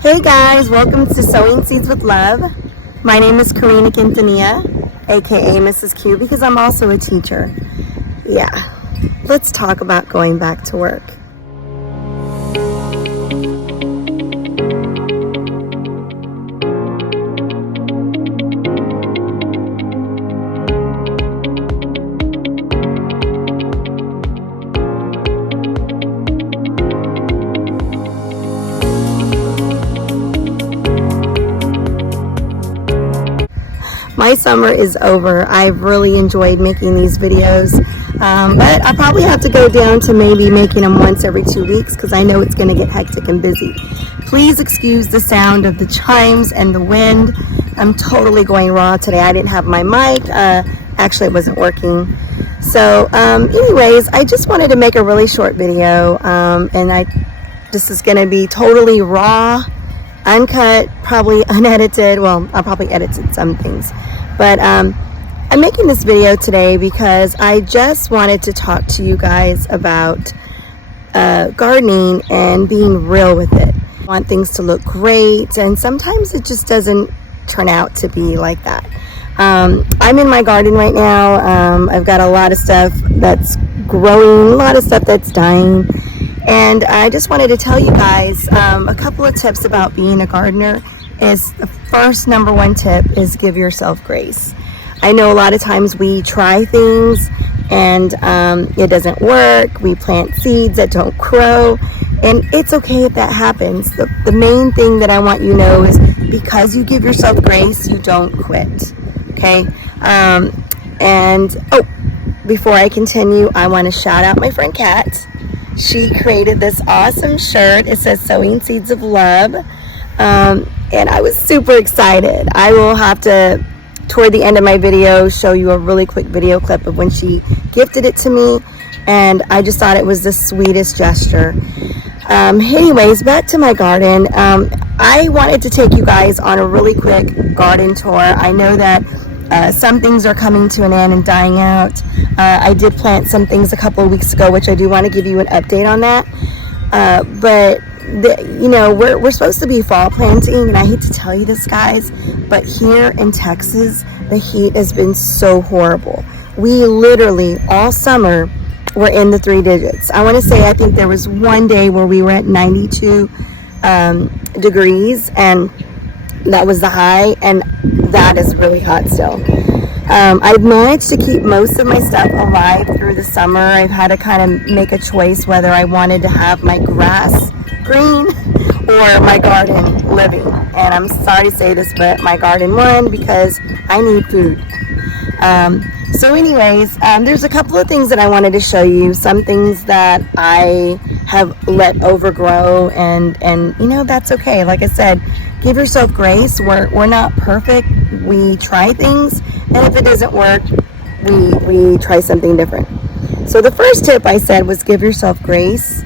Hey guys, welcome to Sowing Seeds with Love. My name is Karina Quintanilla, aka Mrs. Q, because I'm also a teacher. Yeah, let's talk about going back to work. My summer is over. I've really enjoyed making these videos, but I'll probably have to go down to maybe making them once every 2 weeks because I know it's going to get hectic and busy. Please excuse the sound of the chimes and the wind. I'm totally going raw today. I didn't have my mic. Actually, it wasn't working. So anyways, I just wanted to make a really short video, and this is going to be totally raw, uncut, probably unedited. Well, I'll probably edit some things. But I'm making this video today because I just wanted to talk to you guys about gardening and being real with it. I want things to look great, and sometimes it just doesn't turn out to be like that. I'm in my garden right now. I've got a lot of stuff that's growing, a lot of stuff that's dying. And I just wanted to tell you guys a couple of tips about being a gardener. Is the first number one tip is give yourself grace. I know a lot of times we try things and it doesn't work. We plant seeds that don't grow, and it's okay if that happens. The main thing that I want you to know is because you give yourself grace, you don't quit. Okay? Before I continue, I want to shout out my friend Kat. She created this awesome shirt. It says Sowing Seeds of Love. And I was super excited. I will have to, toward the end of my video, show you a really quick video clip of when she gifted it to me. And I just thought it was the sweetest gesture. Anyways, back to my garden. I wanted to take you guys on a really quick garden tour. I know that some things are coming to an end and dying out. I did plant some things a couple of weeks ago, which I do want to give you an update on that. We're supposed to be fall planting, and I hate to tell you this, guys, but here in Texas, the heat has been so horrible. We literally, all summer, were in the 3 digits. I want to say, I think there was one day where we were at 92 degrees, and that was the high, and that is really hot still. I've managed to keep most of my stuff alive through the summer. I've had to kind of make a choice whether I wanted to have my grass green or my garden living. And I'm sorry to say this, but my garden won because I need food. So anyways, there's a couple of things that I wanted to show you. Some things that I have let overgrow, and that's okay. Like I said, give yourself grace. We're not perfect. We try things, and if it doesn't work, we try something different. So the first tip I said was give yourself grace,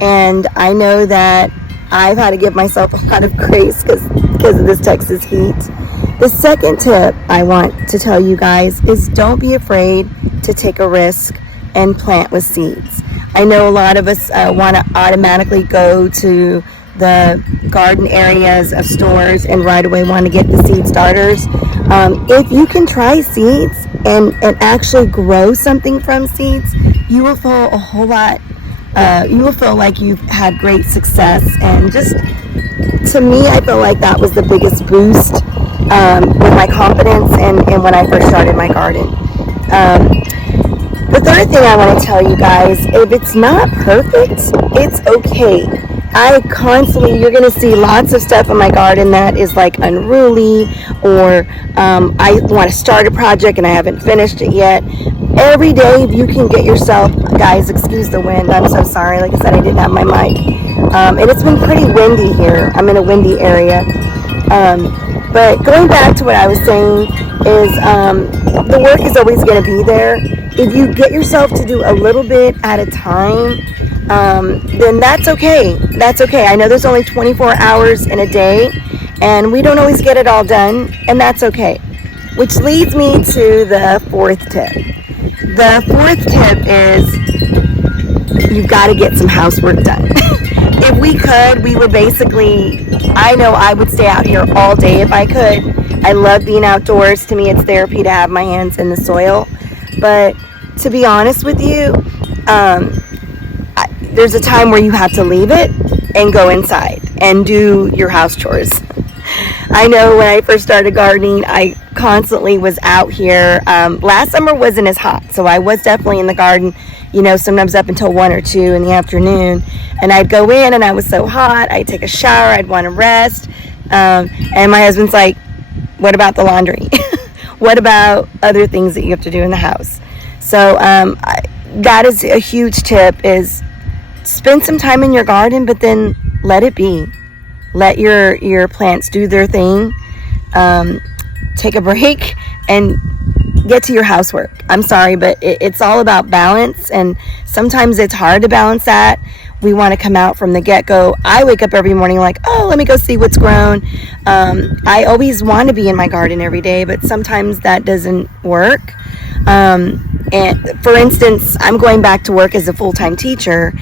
and I know that I've had to give myself a lot of grace because of this Texas heat. The second tip I want to tell you guys is don't be afraid to take a risk and plant with seeds. I know a lot of us want to automatically go to the garden areas of stores and right away want to get the seed starters. If you can try seeds and actually grow something from seeds, you will feel a whole lot, you will feel like you've had great success. And just, to me, I feel like that was the biggest boost with my confidence and when I first started my garden. The third thing I want to tell you guys, if it's not perfect, it's okay. You're going to see lots of stuff in my garden that is like unruly, or I want to start a project and I haven't finished it yet. Every day, if you can get yourself, guys, excuse the wind, I'm so sorry. Like I said, I didn't have my mic. And it's been pretty windy here. I'm in a windy area. But going back to what I was saying is the work is always going to be there. If you get yourself to do a little bit at a time, then that's okay. That's okay. I know there's only 24 hours in a day, and we don't always get it all done, and that's okay. Which leads me to the fourth tip. The fourth tip is you've got to get some housework done. if we could, we would basically, I know I would stay out here all day if I could. I love being outdoors. To me, it's therapy to have my hands in the soil. But to be honest with you, there's a time where you have to leave it and go inside and do your house chores. I know when I first started gardening, I constantly was out here. Last summer wasn't as hot, so I was definitely in the garden, you know, sometimes up until 1 or 2 in the afternoon. And I'd go in and I was so hot, I'd take a shower, I'd want to rest. And my husband's like, what about the laundry? What about other things that you have to do in the house? So that is a huge tip, is spend some time in your garden, but then let it be. Let your plants do their thing. Take a break and get to your housework. I'm sorry, but it's all about balance, and sometimes it's hard to balance that. We want to come out from the get-go. I wake up every morning like, oh, let me go see what's grown. I always want to be in my garden every day, but sometimes that doesn't work. And for instance, I'm going back to work as a full-time teacher,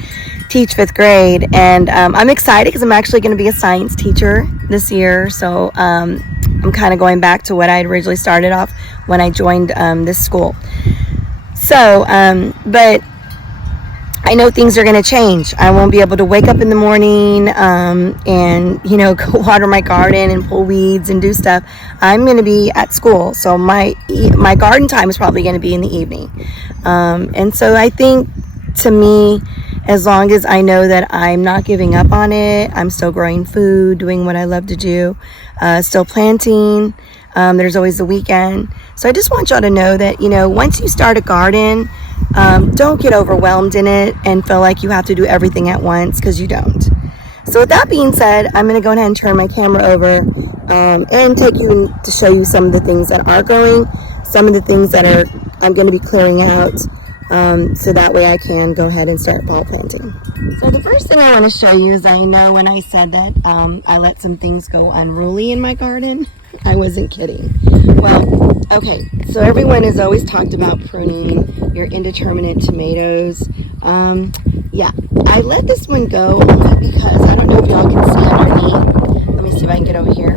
teach 5th grade, and I'm excited because I'm actually going to be a science teacher this year. So I'm kind of going back to what I had originally started off when I joined this school. So, but I know things are going to change. I won't be able to wake up in the morning and, you know, go water my garden and pull weeds and do stuff. I'm going to be at school, so my garden time is probably going to be in the evening. And so I think, to me, as long as I know that I'm not giving up on it, I'm still growing food, doing what I love to do, still planting. There's always the weekend. So I just want y'all to know that, you know, once you start a garden, don't get overwhelmed in it and feel like you have to do everything at once, because you don't. So with that being said, I'm going to go ahead and turn my camera over and take you to show you some of the things that are growing, some of the things that I'm going to be clearing out, so that way I can go ahead and start fall planting. So the first thing I want to show you is, I know when I said that I let some things go unruly in my garden, I wasn't kidding. Well, okay, so everyone has always talked about pruning your indeterminate tomatoes. Yeah, I let this one go only because, I don't know if y'all can see underneath. Let me see if I can get over here.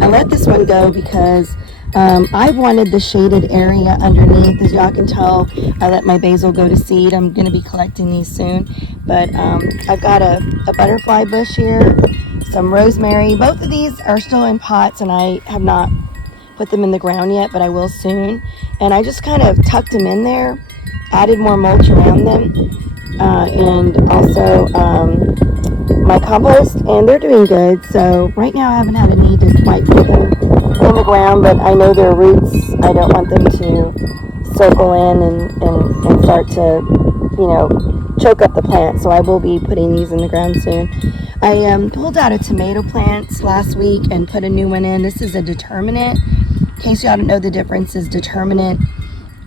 I let this one go because I wanted the shaded area underneath. As y'all can tell, I let my basil go to seed. I'm going to be collecting these soon. But I've got a butterfly bush here, some rosemary. Both of these are still in pots, and I have not put them in the ground yet, but I will soon. And I just kind of tucked them in there, added more mulch around them, and also my compost, and they're doing good. So right now I haven't had a need to quite put them in the ground, but I know their roots, I don't want them to circle in and start to, you know, choke up the plant. So I will be putting these in the ground soon. I pulled out a tomato plant last week and put a new one in. This is a determinate. In case y'all don't know the difference, is determinate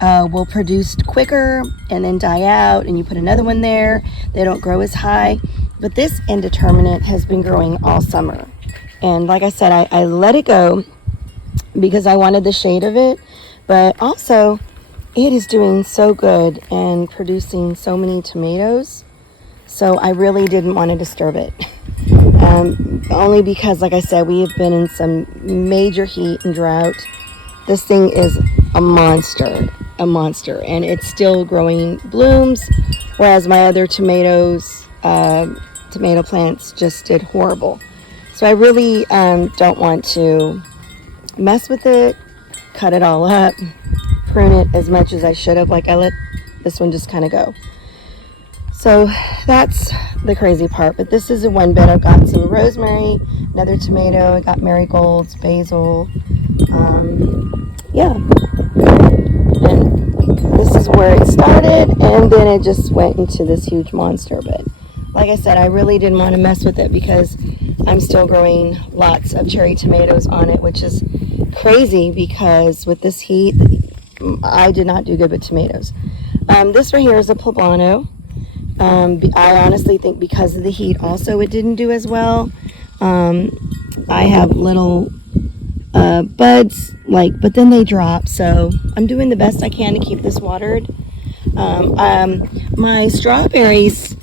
will produce quicker and then die out, and you put another one there, they don't grow as high. But this indeterminate has been growing all summer, and like I said, I let it go because I wanted the shade of it, but also it is doing so good and producing so many tomatoes, so I really didn't want to disturb it. Only because, like I said, we have been in some major heat and drought. This thing is a monster, and it's still growing blooms, whereas my other tomato plants just did horrible. So I really don't want to mess with it, cut it all up, prune it as much as I should have. Like, I let this one just kind of go. So that's the crazy part. But this is a one bed. I've got some rosemary, another tomato, I got marigolds, basil, yeah. And this is where it started, and then it just went into this huge monster. But like I said, I really didn't want to mess with it because I'm still growing lots of cherry tomatoes on it, which is crazy because with this heat, I did not do good with tomatoes. This right here is a poblano. I honestly think because of the heat also it didn't do as well. I have little buds, but then they drop, so I'm doing the best I can to keep this watered. My strawberries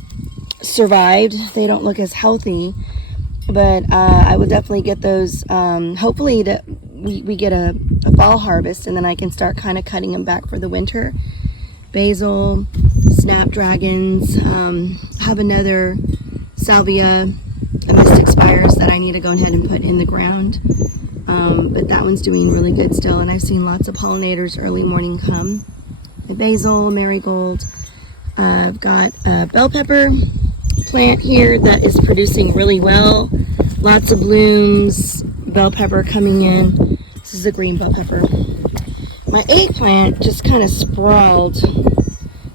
survived. They don't look as healthy, but I will definitely get those. Hopefully that we get a fall harvest, and then I can start kind of cutting them back for the winter. Basil, snapdragons, have another salvia, a mystic spires that I need to go ahead and put in the ground. But that one's doing really good still, and I've seen lots of pollinators early morning come. The basil, marigold. I've got a bell pepper plant here that is producing really well. Lots of blooms, bell pepper coming in. This is a green bell pepper. My eggplant just kind of sprawled.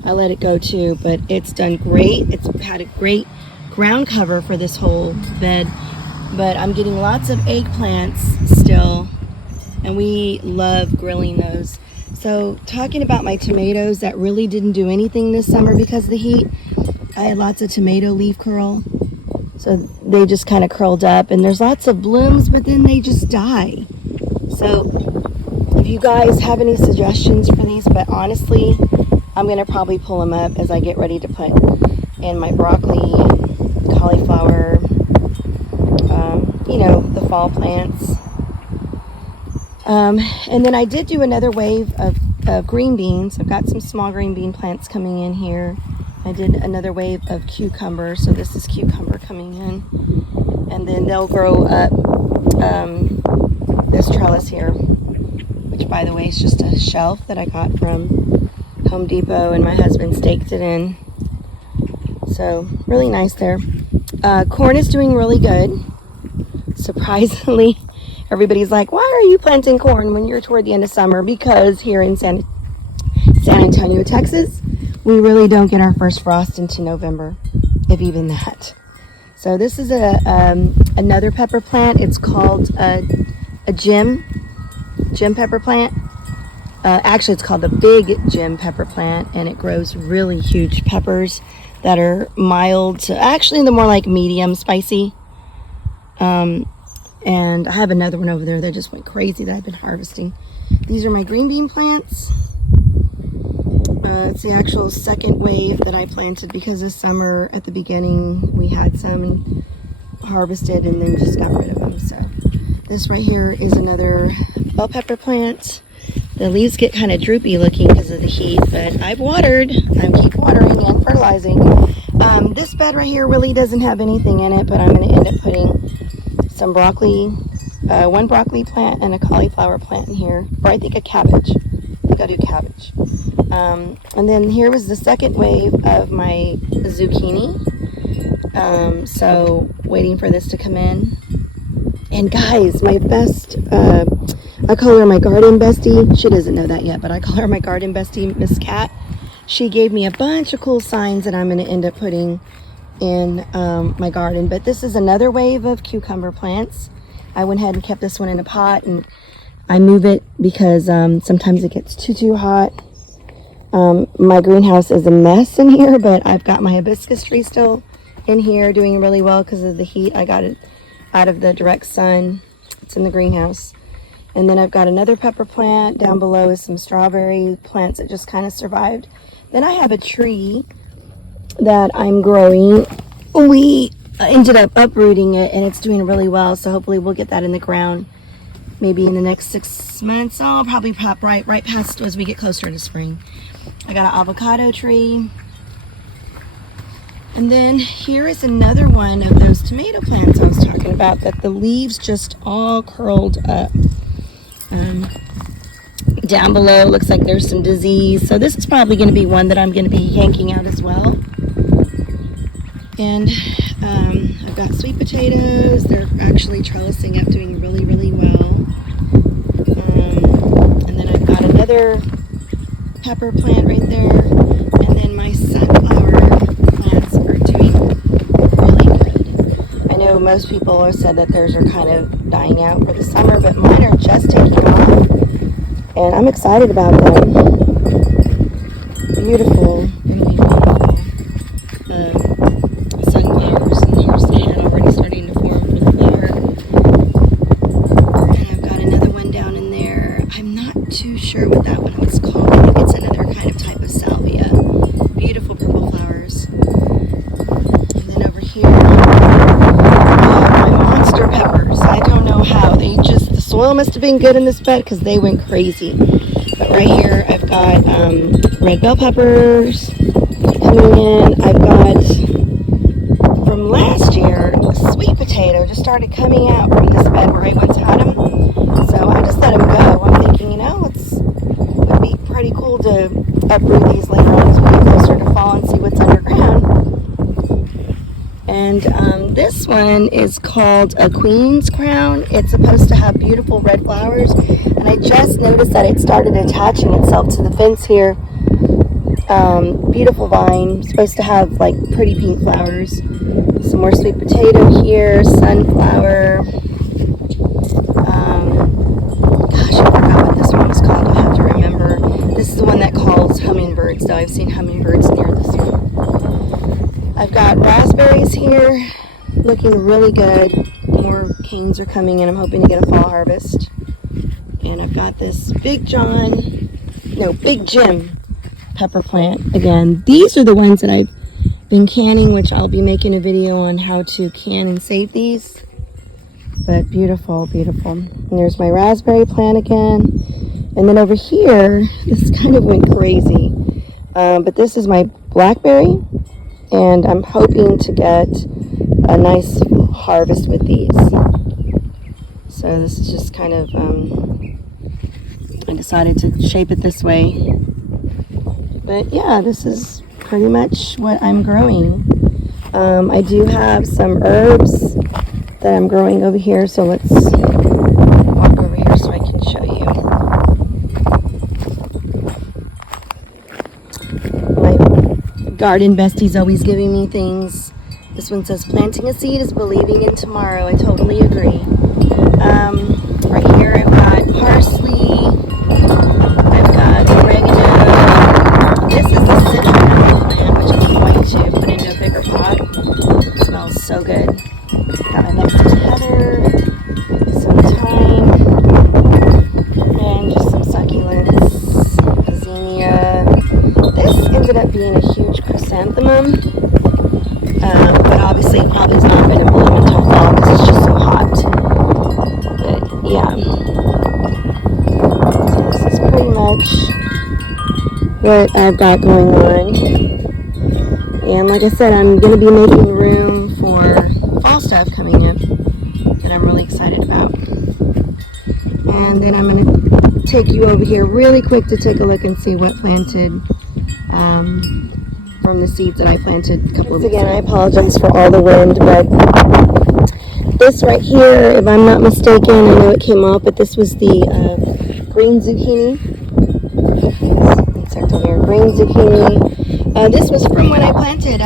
I let it go too, but it's done great. It's had a great ground cover for this whole bed, but I'm getting lots of eggplants still, and we love grilling those. So talking about my tomatoes that really didn't do anything this summer because of the heat, I had lots of tomato leaf curl. So they just kind of curled up, and there's lots of blooms, but then they just die. So if you guys have any suggestions for these, but honestly, I'm going to probably pull them up as I get ready to put in my broccoli, cauliflower, you know, the fall plants. And then I did do another wave of green beans. I've got some small green bean plants coming in here. I did another wave of cucumber. So this is cucumber coming in. And then they'll grow up this trellis here, which by the way is just a shelf that I got from Home Depot, and my husband staked it in. So really nice there. Corn is doing really good. Surprisingly, everybody's like, why are you planting corn when you're toward the end of summer? Because here in San Antonio, Texas, we really don't get our first frost into November, if even that. So this is another pepper plant. It's called a Jim pepper plant. Actually, it's called the Big Jim pepper plant, and it grows really huge peppers that are mild to actually the more like medium spicy. And I have another one over there that just went crazy that I've been harvesting. These are my green bean plants. It's the actual second wave that I planted because this summer at the beginning we had some and harvested and then just got rid of them. So this right here is another bell pepper plant. The leaves get kind of droopy looking because of the heat, but I've watered. I keep watering and fertilizing. This bed right here really doesn't have anything in it, but I'm going to end up putting some broccoli, one broccoli plant and a cauliflower plant in here, or I think a cabbage. I think I'll do cabbage. And then here was the second wave of my zucchini. So waiting for this to come in. And guys, my best, I call her my garden bestie. She doesn't know that yet, but I call her my garden bestie, Miss Cat. She gave me a bunch of cool signs that I'm going to end up putting in my garden. But this is another wave of cucumber plants. I went ahead and kept this one in a pot, and I move it because sometimes it gets too hot. My greenhouse is a mess in here, but I've got my hibiscus tree still in here doing really well because of the heat. I got it out of the direct sun. It's in the greenhouse. And then I've got another pepper plant. Down below is some strawberry plants that just kind of survived. Then I have a tree that I'm growing. We ended up uprooting it, and it's doing really well. So hopefully we'll get that in the ground maybe in the next 6 months. Oh, I'll probably pop right past as we get closer to spring. I got an avocado tree. And then here is another one of those tomato plants I was talking about that the leaves just all curled up. Down below looks like there's some disease. So this is probably going to be one that I'm going to be yanking out as well. And I've got sweet potatoes. They're actually trellising up, doing really well. And then I've got another pepper plant right there. And then my sunflower plants are doing really good. I know most people have said that theirs are kind of dying out for the summer, but mine are just taking off. And I'm excited about them. Beautiful. Sunflowers, and here's the head already starting to form for the flower. And I've got another one down in there. I'm not too sure what that one was called. I think it's another kind of type of salvia. Beautiful purple flowers. And soil must have been good in this bed because they went crazy. But right here, I've got red bell peppers coming in. I've got, from last year, sweet potato just started coming out from this bed where I once had them. So I just let them go. I'm thinking, you know, it'd be pretty cool to uproot these later on as we get closer to fall and see what's underground. And this one is called a Queen's Crown. It's supposed to have beautiful red flowers. And I just noticed that it started attaching itself to the fence here. Beautiful vine. Supposed to have like pretty pink flowers. Some more sweet potato here. Sunflower. Gosh, I forgot what this one was called. I'll have to remember. This is the one that calls hummingbirds, though. I've seen hummingbirds near this one. I've got raspberries here, looking really good. More canes are coming in. I'm hoping to get a fall harvest. And I've got this Big Jim pepper plant. Again, these are the ones that I've been canning, which I'll be making a video on how to can and save these. But beautiful, beautiful. And there's my raspberry plant again. And then over here, this kind of went crazy. But this is my blackberry. And I'm hoping to get a nice harvest with these. So this is just kind of, I decided to shape it this way. But yeah, this is pretty much what I'm growing. I do have some herbs that I'm growing over here, so let's walk over here so I can show you. My garden bestie's always giving me things. This one says, planting a seed is believing in tomorrow. I totally agree. Right here I've got parsley, I've got oregano. This is the citronella plant, which I'm going to put into a bigger pot. It smells so good. Got my Mexican heather, some thyme, and just some succulents, zinnia. This ended up being a huge chrysanthemum, but obviously it probably is not going to bloom until fall because it's just so hot. But yeah, so this is pretty much what I've got going on. And like I said, I'm going to be making room for fall stuff coming up that I'm really excited about. And then I'm going to take you over here really quick to take a look and see what planted from the seeds that I planted a couple of weeks ago. Again, I apologize for all the wind, but this right here, if I'm not mistaken, I know it came off, but this was the green zucchini. Insect over here, green zucchini. This was from when I planted.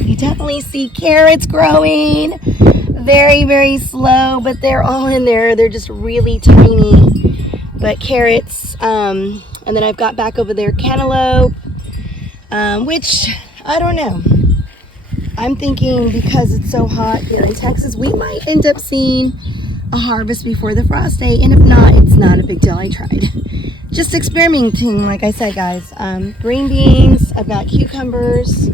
You definitely see carrots growing. Very, very slow, but they're all in there. They're just really tiny. But carrots. And then I've got back over there cantaloupe, which I don't know. I'm thinking because it's so hot here in Texas, we might end up seeing a harvest before the frost day. And if not, it's not a big deal. I tried. Just experimenting, like I said, guys. Green beans, I've got cucumbers,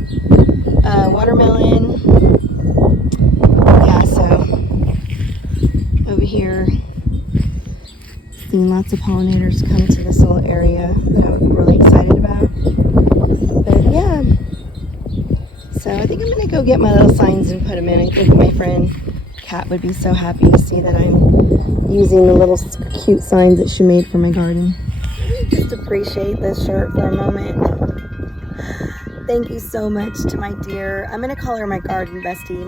watermelon. Yeah, so over here, seeing lots of pollinators come to this little area that I'm really excited about. But yeah, so I think I'm gonna go get my little signs and put them in. I think my friend Kat would be so happy to see that I'm using the little cute signs that she made for my garden. Just appreciate this shirt for a moment. Thank you so much to my dear, I'm going to call her my garden bestie,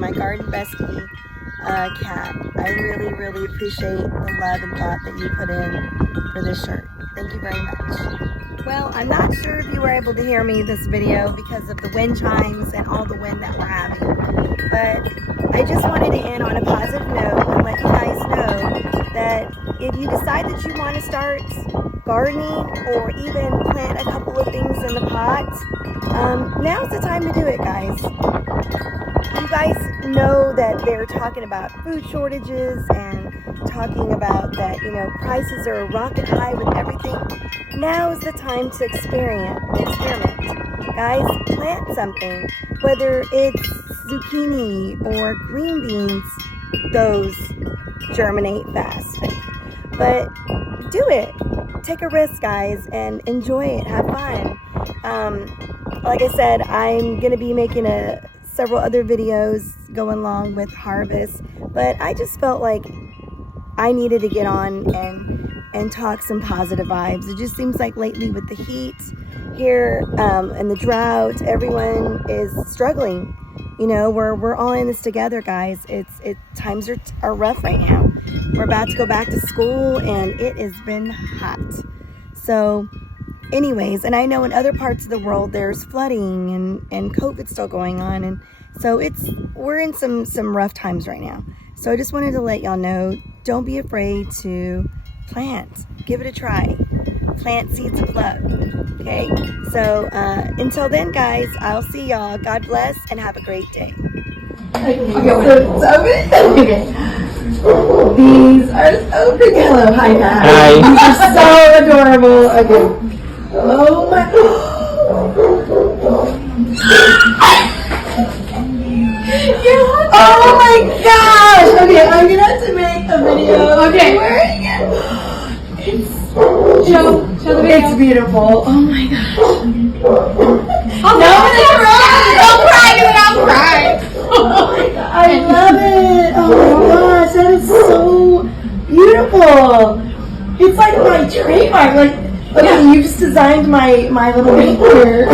Kat. I really, really appreciate the love and thought that you put in for this shirt. Thank you very much. Well, I'm not sure if you were able to hear me this video because of the wind chimes and all the wind that we're having. But I just wanted to end on a positive note and let you guys know that if you decide that you want to start gardening or even plant a couple of things in the pot, now's the time to do it, guys. You guys know that they're talking about food shortages and talking about that, you know, prices are rocket high with everything. Now is the time to experiment. Guys, plant something, whether it's zucchini or green beans, those germinate fast. but do it. Take a risk, guys, and enjoy it. Have fun. Like I said, I'm gonna be making several other videos going along with harvest, but I just felt like I needed to get on and talk some positive vibes. It just seems like lately with the heat here and the drought, everyone is struggling. You know, we're all in this together, guys. Times are rough right now. We're about to go back to school and it has been hot. So anyways, and I know in other parts of the world there's flooding and COVID still going on, and so we're in some rough times right now. So I just wanted to let y'all know, don't be afraid to plant. Give it a try. Plant seeds of love. Okay? So until then, guys, I'll see y'all. God bless and have a great day. Okay. These are so freaking hello. Hi, guys. Hi. These are so adorable. Okay. Oh my. Oh my gosh! Okay, I'm gonna have to make a video. Okay. Wearing it. Show the video. It's beautiful. Oh my gosh. Don't cry, because I'll cry. Oh my god, I love it. Oh my gosh, that is so beautiful. It's like my trademark. Like, okay, you just designed my little maker.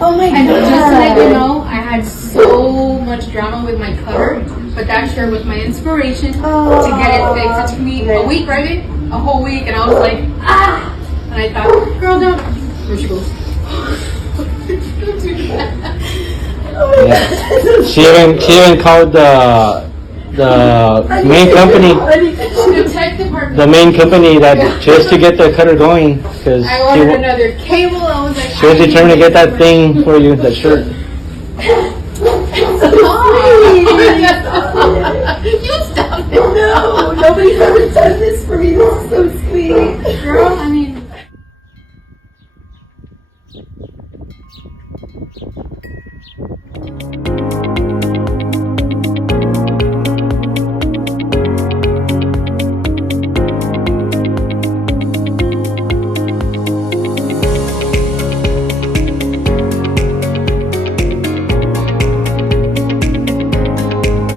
Oh my god. And just to let you know, I had so much drama with my cutter, but that shirt was my inspiration to get it fixed. It took me a week, right? A whole week, and I was like, ah! And I thought, girl, don't. There she goes. Don't do that. Yeah. She even called the main company. The tech department. The main company that just to get the cutter going, because I ordered another cable. I was like, she was determined to get that thing for you, that shirt. You stop it. No, nobody's ever done this for me. This is so sweet. Girl, I mean.